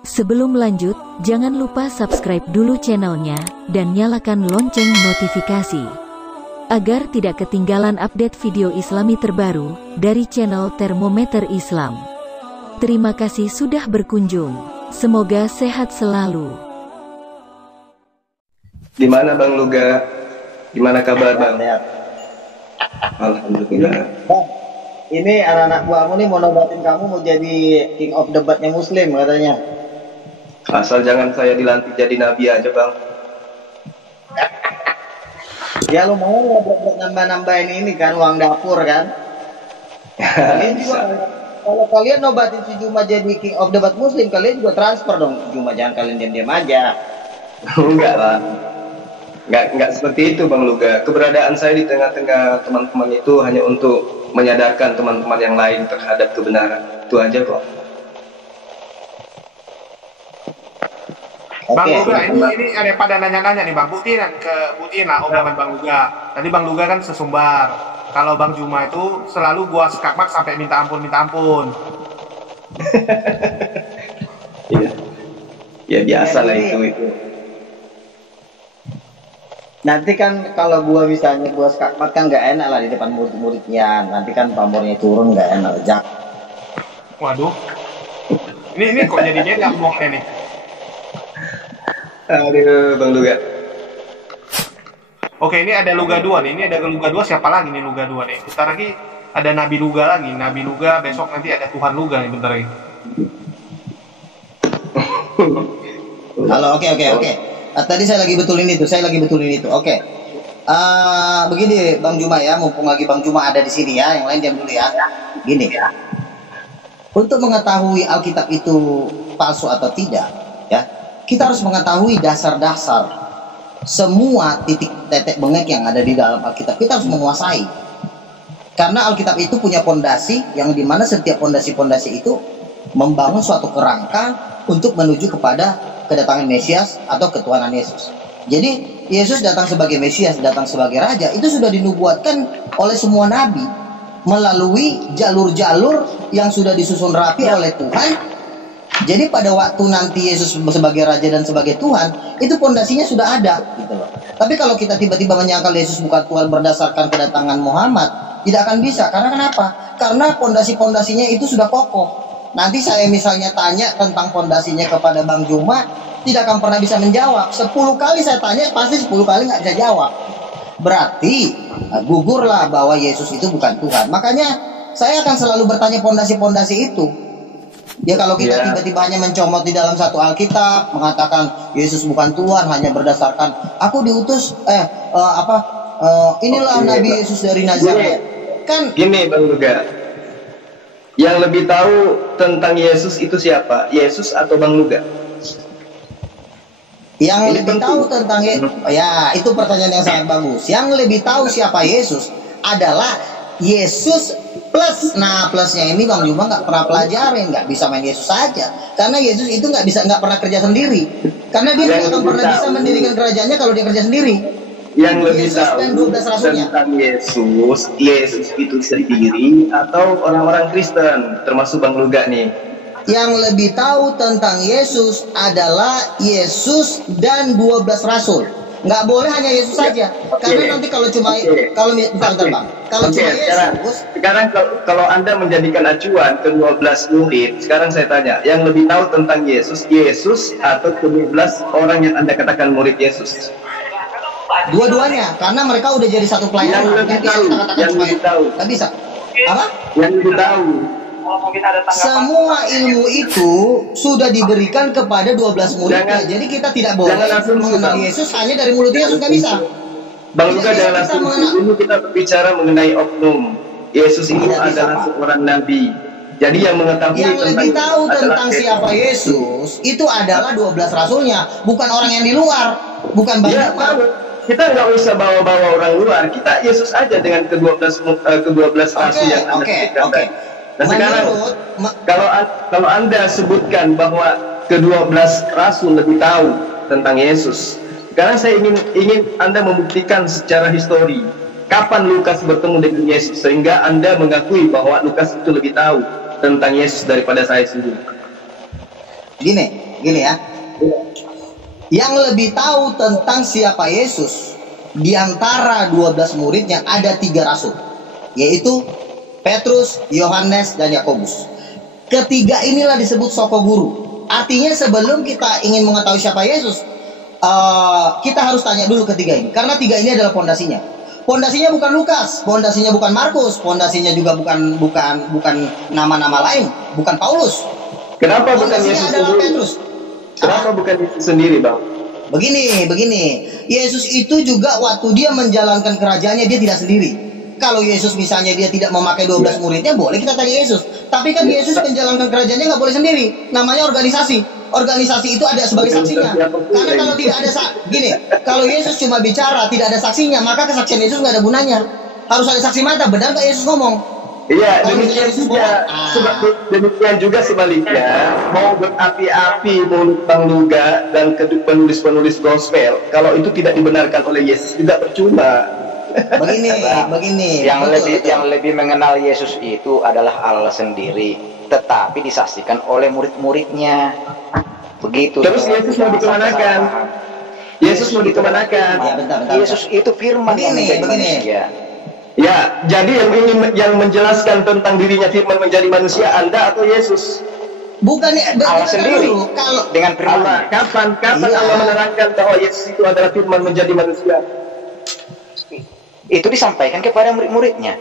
Sebelum lanjut, jangan lupa subscribe dulu channelnya, dan nyalakan lonceng notifikasi, agar tidak ketinggalan update video islami terbaru, dari channel Termometer Islam. Terima kasih sudah berkunjung, semoga sehat selalu. Gimana Bang Luga? Gimana kabar Bang? Sehat. Alhamdulillah. Bang, ini anak-anak buahmu nih mau nobatin kamu mau jadi king of debatnya Muslim katanya. Asal jangan saya dilantik jadi nabi aja Bang. Ya lumayan lah buat nambah-nambahin ini kan uang dapur kan. Kalian juga, kalau kalian nobatin si Juma jadi king of debat Muslim, kalian juga transfer dong si Juma, jangan kalian diam-diam aja. Enggak lah. Enggak seperti itu Bang Luga. Keberadaan saya di tengah-tengah teman-teman itu hanya untuk menyadarkan teman-teman yang lain terhadap kebenaran. Itu aja kok. Bang Oke. Luga, ini ada pada nanya-nanya nih Bang. Buktiin lah omongan Bang Luga. Tadi Bang Luga kan sesumbar. Kalau Bang Juma itu selalu gua skakmat sampai minta ampun. Iya. Ya biasa lah itu. Nanti kan kalau gua misalnya gua skakmat kan nggak enak lah di depan murid-muridnya. Nanti kan pamornya turun nggak enak. Waduh. Ini kok jadi dia ngomongnya nih. Aduh Bang Luga. Oke, ini ada Luga 2 nih. Ini ada Luga 2, siapa lagi nih Luga 2 nih? Bentar lagi ada Nabi Luga lagi. Nabi Luga, besok nanti ada Tuhan Luga nih bentar lagi. Halo, oke. Tadi saya lagi betulin itu. Oke. Begini Bang Juma ya, mumpung lagi Bang Juma ada di sini ya, yang lain diam dulu ya. Gini ya. Untuk mengetahui Alkitab itu palsu atau tidak, ya, kita harus mengetahui dasar-dasar semua titik tetek bengek yang ada di dalam Alkitab. Kita harus menguasai. Karena Alkitab itu punya pondasi yang dimana setiap pondasi-pondasi itu membangun suatu kerangka untuk menuju kepada kedatangan Mesias atau ketuhanan Yesus. Jadi Yesus datang sebagai Mesias, datang sebagai Raja, itu sudah dinubuatkan oleh semua nabi melalui jalur-jalur yang sudah disusun rapi oleh Tuhan. Jadi pada waktu nanti Yesus sebagai Raja dan sebagai Tuhan, itu pondasinya sudah ada, gitu loh. Tapi kalau kita tiba-tiba menyangkal Yesus bukan Tuhan berdasarkan kedatangan Muhammad, tidak akan bisa. Karena kenapa? Karena pondasi-pondasinya itu sudah kokoh. Nanti saya misalnya tanya tentang pondasinya kepada Bang Juma, tidak akan pernah bisa menjawab. 10 kali saya tanya, pasti 10 kali nggak bisa jawab. Berarti gugurlah bahwa Yesus itu bukan Tuhan. Makanya saya akan selalu bertanya pondasi-pondasi itu. Ya kalau kita tiba-tiba hanya mencomot di dalam satu Alkitab mengatakan Yesus bukan Tuhan hanya berdasarkan aku diutus inilah Nabi Yesus dari Nazaret. Kan Gini Bang Luga. Yang lebih tahu tentang Yesus itu siapa? Yesus atau Bang Luga? yang Ini lebih penting. tahu tentang ya itu pertanyaan yang sangat bagus. Yang lebih tahu siapa Yesus adalah Yesus plus. Nah plusnya ini Bang Juma nggak pernah pelajarin, nggak bisa main Yesus saja. Karena Yesus itu nggak pernah kerja sendiri. Karena dia tidak akan pernah bisa mendirikan kerajaannya kalau dia kerja sendiri. Yang lebih Yesus tahu dan 12 rasulnya. tentang Yesus itu sendiri atau orang-orang Kristen termasuk Bang Luga nih? Yang lebih tahu tentang Yesus adalah Yesus dan 12 rasul. Nggak boleh hanya Yesus saja. Karena nanti kalau cuma kalau bentar Bang. Kalau cuma Yesus, sekarang kalau Anda menjadikan acuan ke 12 murid, sekarang saya tanya, yang lebih tahu tentang Yesus atau ke-12 orang yang Anda katakan murid Yesus? dua-duanya, karena mereka udah jadi satu pelayanan. Yang lebih tahu. Nggak bisa. Apa? Yang lebih tahu. Semua ilmu itu sudah diberikan kepada 12 muridnya. Jadi kita tidak boleh mengenal Yesus hanya dari mulut Yesus, nggak bisa. Bang Luga jangan langsung dulu kita berbicara mengenai oknum. Yesus itu adalah seorang nabi. Jadi yang mengetahui yang lebih tahu tentang siapa Yesus itu adalah 12 rasulnya, bukan orang yang di luar, bukan banyak. Kita nggak usah bawa-bawa orang luar. Kita Yesus aja dengan ke-12 rasul yang Anda sebutkan. Nah sekarang kalau Anda sebutkan bahwa ke-12 rasul lebih tahu tentang Yesus, sekarang saya ingin Anda membuktikan secara histori kapan Lukas bertemu dengan Yesus sehingga Anda mengakui bahwa Lukas itu lebih tahu tentang Yesus daripada saya sendiri. Gini, gini ya. Yang lebih tahu tentang siapa Yesus di antara 12 muridnya ada 3 rasul, yaitu Petrus, Yohanes, dan Yakobus. Ketiga inilah disebut soko guru. Artinya sebelum kita ingin mengetahui siapa Yesus, kita harus tanya dulu ketiga ini. Karena 3 ini adalah pondasinya. Pondasinya bukan Lukas, pondasinya bukan Markus, pondasinya juga bukan nama-nama lain, bukan Paulus. Kenapa bukan Yesus adalah sendiri? Petrus. Kenapa bukan Yesus sendiri, Bang? Begini. Yesus itu juga waktu dia menjalankan kerajaannya dia tidak sendiri. Kalau Yesus misalnya dia tidak memakai 12 muridnya, boleh kita tanya Yesus. Tapi kan Yesus menjalankan kerajaannya nggak boleh sendiri. Namanya organisasi. Organisasi itu ada sebagai saksinya. Karena kalau tidak ada kalau Yesus cuma bicara tidak ada saksinya, maka kesaksian Yesus nggak ada gunanya. Harus ada saksi mata. Benar nggak Yesus ngomong? Iya, demikian juga sebaliknya, mau berapi-api mulut Bang Luga dan penulis-penulis gospel, kalau itu tidak dibenarkan oleh Yesus tidak percuma. Begini. Yang lebih mengenal Yesus itu adalah Allah sendiri, tetapi disaksikan oleh murid-muridnya. Begitu. Terus Yesus mau dikemanakan? Yesus mau dikemanakan? Yesus itu firman yang menjadi manusia. Ya, jadi yang menjelaskan tentang dirinya firman menjadi manusia Anda atau Yesus? Bukan Allah sendiri. Kalau dengan firman. Kapan Allah menerangkan bahwa Yesus itu adalah firman menjadi manusia? Itu disampaikan kepada murid-muridnya.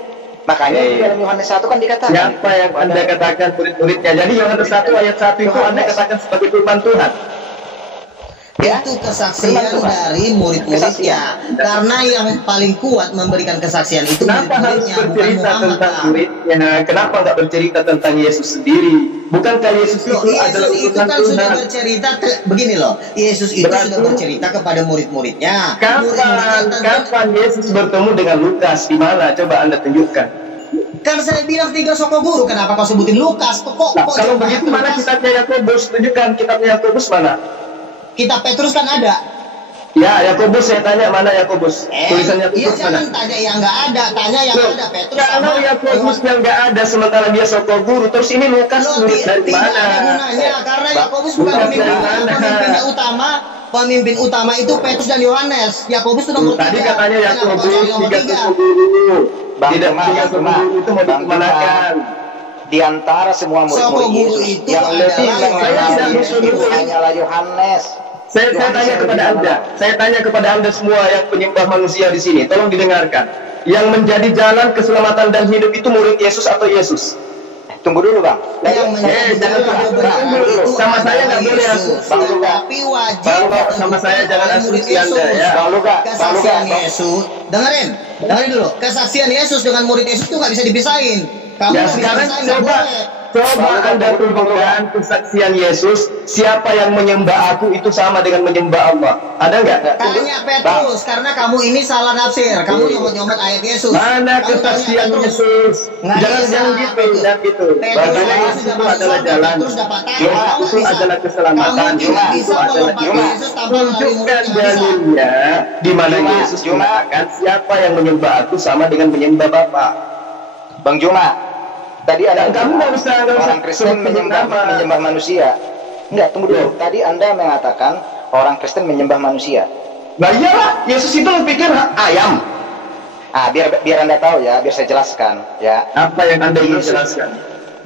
Makanya di dalam Yohanes 1 kan dikatakan. Siapa yang Anda katakan murid-muridnya? Jadi Yohanes 1 ayat 1 itu Anda katakan sebagai firman Tuhan. Ya, itu kesaksian dari murid-muridnya. Karena yang paling kuat memberikan kesaksian itu kenapa harus murid-muridnya, bercerita tentang muridnya? Kenapa nggak bercerita tentang Yesus sendiri? Bukankah Yesus itu adalah Yesus itu utusan kan Tuhan? sudah bercerita begini loh. Yesus itu sudah bercerita kepada murid-muridnya. Kapan Yesus bertemu dengan Lukas? Di mana? Coba Anda tunjukkan. Kan saya bilang 3 soko guru. Kenapa kau sebutin Lukas? Kalau begitu mana kitabnya Yakobus? Tunjukkan kitabnya Yakobus mana? Kitab Petrus kan ada. Ya, Yakobus saya tanya mana Yakobus? Tulisan Yakobus mana? Jangan tanya yang nggak ada, tanya yang ada. Petrus kalau Yakobus yang nggak ada sementara dia soko guru, terus ini Lukas nulis dari mana? Tidak ada gunanya, karena Yakobus bukan pemimpin utama itu Petrus dan Yohanes. Yakobus itu nomor 3. Tadi katanya Yakobus 3 soko guru. Tidak 3 soko guru itu mau dikemanakan? Di antara semua murid-murid Yesus yang lebih mengenal Yesus itu hanyalah Yohanes. Saya tanya kepada Anda semua yang penyembah manusia di sini, tolong didengarkan. Yang menjadi jalan keselamatan dan hidup itu murid Yesus atau Yesus? Tunggu dulu, Bang. Jangan dulu. Sama saya nggak boleh Yesus. Tapi wajib sama saya jangan asumsi Anda ya. Kesaksian Yesus. Dengerin dulu. Kesaksian Yesus dengan murid Yesus itu nggak bisa dipisahin. Ya sekarang coba Anda tunjukkan kesaksian Yesus, siapa yang menyembah aku itu sama dengan menyembah Allah. Ada nggak? Tanya Petrus, karena kamu ini salah nafsir. Kamu nyomot-nyomot ayat Yesus. Mana kesaksian Yesus? Jangan gitu. Bagaimana Yesus itu adalah jalan. Yesus itu adalah keselamatan. Yesus adalah tunjukkan dalilnya di mana Yesus mengatakan siapa yang menyembah aku sama dengan menyembah Bapa. Bang Juma, tadi Anda orang Kristen menyembah manusia. Enggak, tunggu dulu. Tadi Anda mengatakan orang Kristen menyembah manusia. Nah iyalah, Yesus itu pikir ayam. Biar Anda tahu ya, biar saya jelaskan ya. Apa yang Anda ingin jelaskan?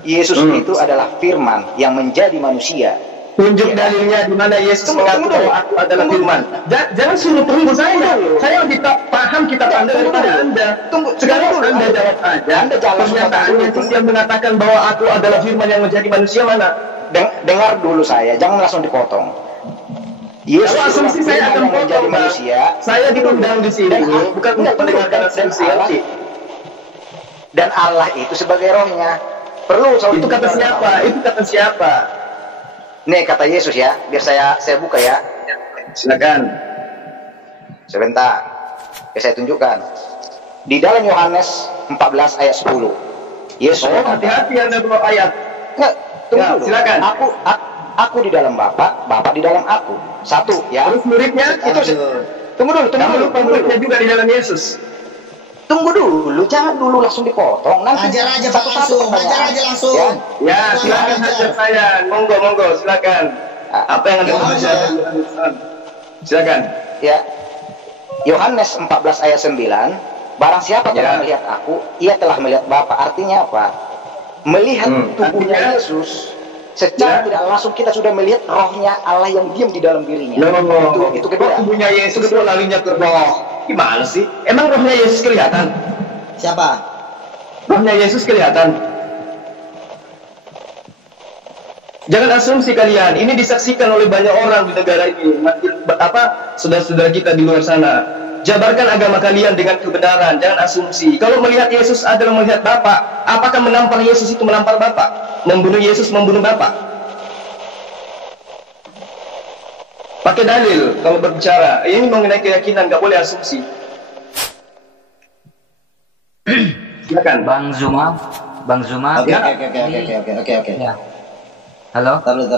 Yesus itu adalah firman yang menjadi manusia. Tunjuk dalilnya di mana Yesus mengaku bahwa aku adalah firman. Jangan suruh tunggu saya. Saya lebih paham kitab Anda daripada Anda. Sekarang Anda jawab aja. Pernyataan Yesus yang mengatakan bahwa aku adalah firman yang menjadi manusia mana? Dengar dulu saya, jangan langsung dipotong. Yesus asumsi saya akan menjadi manusia. Saya diundang di sini bukan untuk mendengarkan asumsi. Dan Allah itu sebagai rohnya. Itu kata siapa? Itu kata siapa? Nih kata Yesus ya, biar saya buka ya. Silakan. Sebentar. Biar saya tunjukkan. Di dalam Yohanes 14 ayat 10. Yesus hati-hati Anda bawa ayat. Enggak, tunggu dulu. Silakan. Aku di dalam Bapa, Bapa di dalam aku. Satu ya. Terus muridnya itu tunggu dulu. Muridnya juga di dalam Yesus. Tunggu dulu, jangan dulu langsung dipotong. Nanti hajar aja langsung. Ya, silakan hajar saya. Monggo, silakan. Apa yang Anda baca? Silakan. Ya. Yohanes 14 ayat 9, barang siapa telah melihat aku, ia telah melihat Bapa. Artinya apa? Melihat tubuhnya Yesus, secara tidak langsung kita sudah melihat rohnya Allah yang diam di dalam dirinya. Itu kedua. Tubuhnya Yesus itu larinya ke roh. Gimana sih? Emang rohnya Yesus kelihatan? Siapa? Rohnya Yesus kelihatan. Jangan asumsi kalian, ini disaksikan oleh banyak orang di negara ini. Saudara-saudara kita di luar sana. Jabarkan agama kalian dengan kebenaran, jangan asumsi. Kalau melihat Yesus adalah melihat Bapa, apakah menampar Yesus itu menampar Bapa? Membunuh Yesus membunuh Bapa? Pakai dalil kalau berbicara. Ini mengenai keyakinan, nggak boleh asumsi. Silakan. Bang Zuma. Oke. Ya. Halo. Taruh.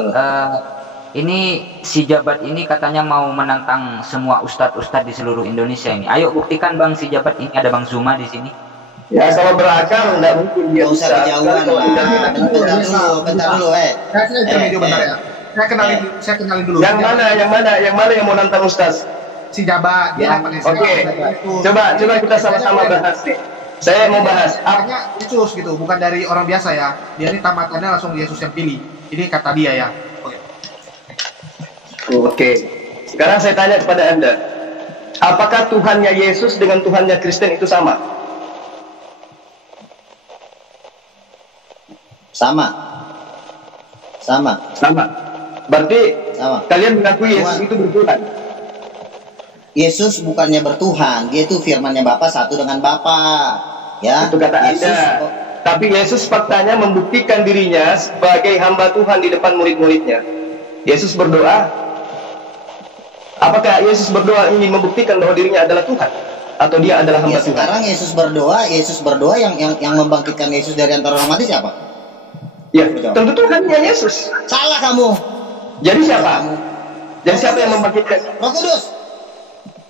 Ini si jabat ini katanya mau menantang semua ustadz-ustadz di seluruh Indonesia ini. Ayo buktikan Bang, si jabat ini ada Bang Zuma di sini. Ya, kalau berakal nggak mungkin dia usah kejauhan lah. Bentar dulu. Saya kenalin dulu. Yang mana yang mau nantang Ustaz? Si jabat. Dia Oke. Coba kita sama-sama bahas nih. Saya mau bahas. Artinya Yesus gitu, bukan dari orang biasa ya. Dia ini tamatannya langsung Yesus yang pilih. Ini kata dia ya. Oke. Sekarang saya tanya kepada Anda. Apakah Tuhannya Yesus dengan Tuhannya Kristen itu sama? Sama. Berarti sama. Kalian mengakui Yesus itu bertuhan? Yesus bukannya bertuhan, dia itu firman-Nya Bapa satu dengan Bapa. Ya. Itu kata Yesus, Anda. Tapi Yesus faktanya membuktikan dirinya sebagai hamba Tuhan di depan murid-muridnya. Yesus berdoa. Apakah Yesus berdoa ingin membuktikan bahwa dirinya adalah Tuhan? Atau dia adalah hamba Tuhan? Sekarang Yesus berdoa yang membangkitkan Yesus dari antara orang mati siapa? Ya, tentu Tuhannya Yesus. Salah kamu. Jadi siapa? Jadi siapa yang membangkitkan? Roh Kudus.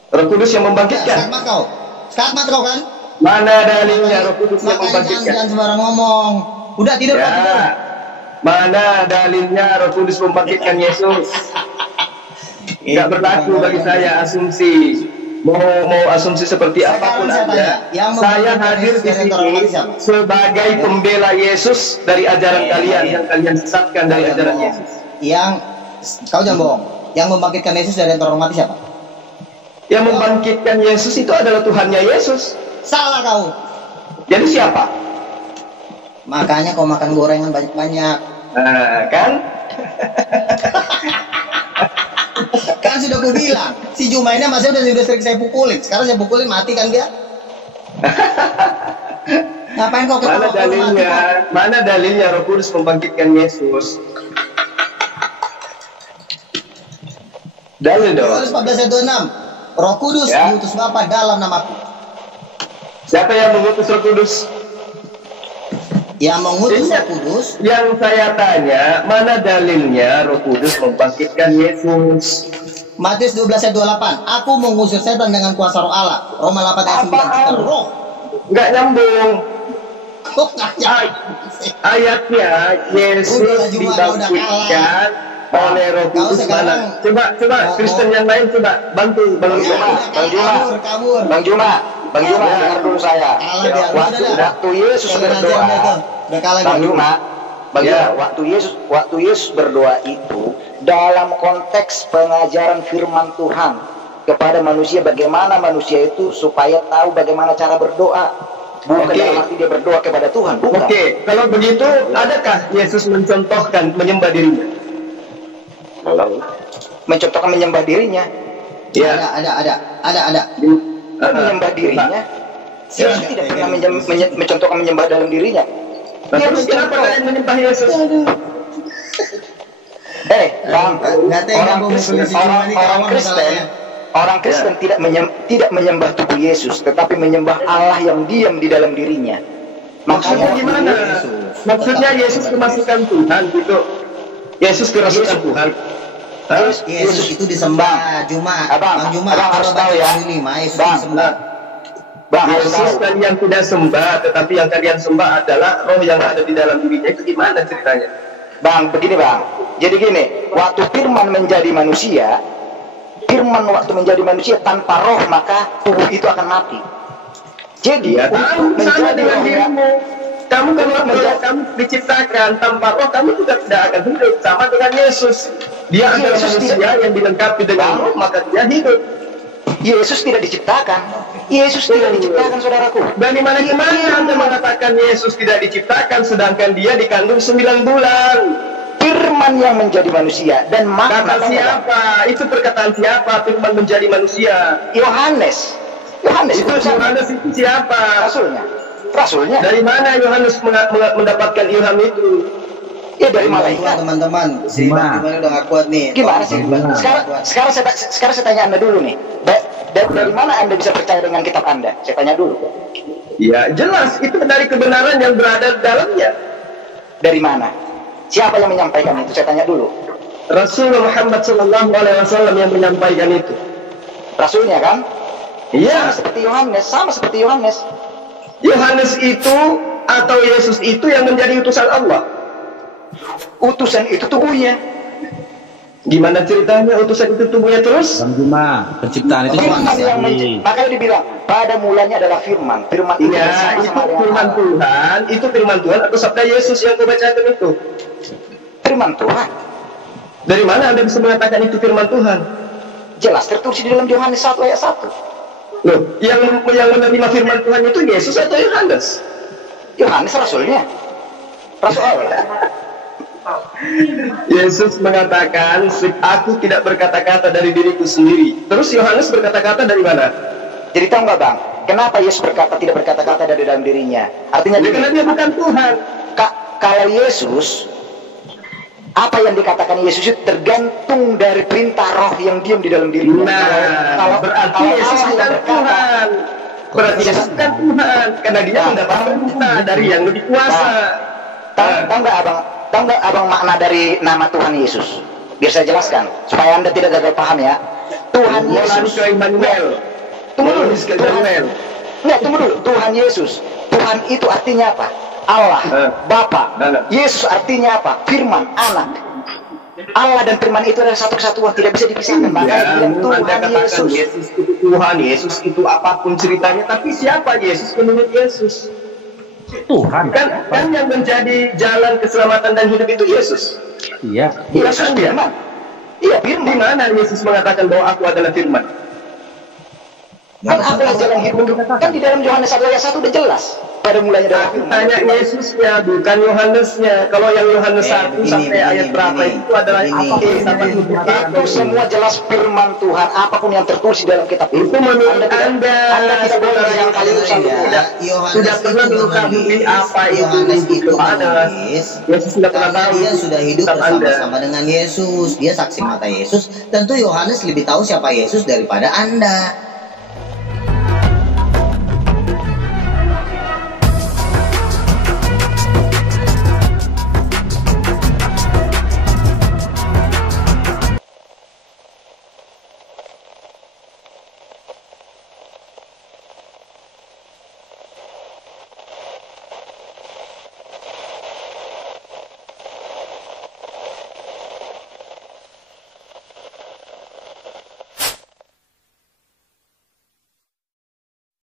Roh Kudus yang membangkitkan. Skakmat kau kan? Mana dalilnya Roh Kudus yang membangkitkan? Jangan sembarang ngomong. Udah tidur. Ya. Mana dalilnya Roh Kudus membangkitkan Yesus? Nggak berlaku bagi saya asumsi. Mau asumsi seperti apapun Anda, saya hadir di sini sebagai pembela Yesus dari ajaran kalian yang kalian sesatkan dari ajaran Yesus. Kau jangan bohong. Yang membangkitkan Yesus dari antara orang mati siapa? Yang membangkitkan Yesus itu adalah Tuhannya Yesus. Salah kau. Jadi siapa? Makanya kau makan gorengan banyak-banyak. Nah, kan? Kan sudah aku bilang, si Juma ini masih udah sering saya pukulin. Sekarang saya pukulin mati kan dia? Ngapain kau ketawa? Mana dalilnya Roh Kudus membangkitkan Yesus? Dalil dong. Yohanes 14:26. Roh Kudus diutus Bapa dalam namaku. Siapa yang mengutus Roh Kudus? Yang mengutus Roh Kudus. Yang saya tanya, mana dalilnya Roh Kudus membangkitkan Yesus? Matius 12:28. Aku mengusir setan dengan kuasa Roh Allah. Roma 8:9. Roh. Enggak nyambung. Kok enggak nyambung? Ayatnya Yesus dibangkitkan oleh Roh Kudus mana? Coba Kristen yang lain coba bantu Bang Juma. Bang Juma, dengar dulu saya. Waktu Yesus berdoa, waktu Yesus berdoa itu dalam konteks pengajaran firman Tuhan kepada manusia, bagaimana manusia itu supaya tahu bagaimana cara berdoa. Bukan dalam arti dia berdoa kepada Tuhan. Oke, kalau begitu, adakah Yesus mencontohkan menyembah dirinya? Mencontohkan menyembah dirinya? Ya, ada. Menyembah dirinya. Yesus tidak pernah mencontohkan menyembah dalam dirinya. Terus kenapa kalian menyembah Yesus? Orang Kristen tidak menyembah tubuh Yesus, tetapi menyembah Allah yang diam di dalam dirinya. Maksudnya gimana? Maksudnya Yesus kemasukan Tuhan gitu. Yesus kerasukan Tuhan. Yesus itu disembah. Bang Juma harus tahu ya. Bang, Yesus kalian tidak sembah, tetapi yang kalian sembah adalah roh yang ada di dalam dirinya. Itu gimana ceritanya? Bang, begini Bang. Jadi gini, waktu firman menjadi manusia, firman waktu menjadi manusia tanpa roh, maka tubuh itu akan mati. Jadi Ya, kamu sama dengan dirimu. Kamu kalau kamu diciptakan tanpa roh, kamu juga tidak akan hidup. Sama dengan Yesus. Dia adalah manusia yang dilengkapi dengan roh, maka dia hidup. Yesus tidak diciptakan. Yesus tidak diciptakan, saudaraku. Dari mana Anda mengatakan Yesus tidak diciptakan, sedangkan dia dikandung 9 bulan? Firman yang menjadi manusia dan makna. Kata siapa? Itu perkataan siapa? Firman menjadi manusia. Yohanes Itu Yohanes itu siapa? Rasulnya. Dari mana Yohanes mendapatkan ilham itu? Ya dari malaikat. Teman-teman, si Bang Juma udah gak kuat nih. Gimana sih? Sekarang saya tanya Anda dulu nih. Dari mana Anda bisa percaya dengan kitab Anda? Saya tanya dulu. Ya jelas, itu dari kebenaran yang berada dalamnya. Dari mana? Siapa yang menyampaikan itu? Saya tanya dulu. Rasulullah Muhammad SAW yang menyampaikan itu. Rasulnya kan? Iya. Sama seperti Yohanes. Yohanes itu atau Yesus itu yang menjadi utusan Allah. Utusan itu tubuhnya. Gimana ceritanya utusan itu tubuhnya terus? Bang Juma, penciptaan itu cuma sekali. Makanya dibilang pada mulanya adalah firman. Firman itu Iya, itu firman Tuhan. Itu firman Tuhan atau sabda Yesus yang kau bacakan itu? Firman Tuhan. Dari mana Anda bisa mengatakan itu firman Tuhan? Jelas tertulis di dalam Yohanes 1 ayat 1. Loh, yang menerima firman Tuhan itu Yesus atau Yohanes? Yohanes rasulnya. Rasul Allah. Yesus mengatakan, aku tidak berkata-kata dari diriku sendiri. Terus Yohanes berkata-kata dari mana? Jadi tahu nggak Bang, kenapa Yesus tidak berkata-kata dari dalam dirinya? Artinya karena dia bukan Tuhan. Kalau Yesus, apa yang dikatakan Yesus itu tergantung dari perintah roh yang diam di dalam dirinya. Kalau berarti Yesus bukan Tuhan. Berarti Yesus bukan Tuhan, karena dia mendapatkan perintah dari yang lebih kuasa. Tahu nggak abang makna dari nama Tuhan Yesus? Biar saya jelaskan supaya Anda tidak gagal paham ya. Tuhan Yesus. Tunggu dulu. Tuhan Yesus. Tuhan itu artinya apa? Allah, Bapa. Yesus artinya apa? Firman, Anak. Allah dan Firman itu adalah satu kesatuan, tidak bisa dipisahkan. Makanya Tuhan Yesus. Yesus itu Tuhan, Yesus itu apapun ceritanya. Tapi siapa Yesus menurut Yesus? Tuhan kan yang menjadi jalan keselamatan dan hidup itu Yesus. Iya. Yesus Firman. Iya, Firman. Di mana Yesus mengatakan bahwa aku adalah Firman? Kan apa jalan hidup? Kan di dalam Yohanes 1 ayat 1 udah jelas. Pada mulanya adalah Firman. Tanya Yesusnya, bukan Yohanesnya. Kalau yang Yohanes 1 sampai ayat berapa itu adalah itu semua jelas firman Tuhan. Apapun yang tertulis di dalam kitab itu menurut Anda tidak boleh yang kali sudah pernah mengetahui apa itu Yohanes. Yesus sudah pernah tahu. Dia sudah hidup bersama-sama dengan Yesus. Dia saksi mata Yesus. Tentu Yohanes lebih tahu siapa Yesus daripada Anda.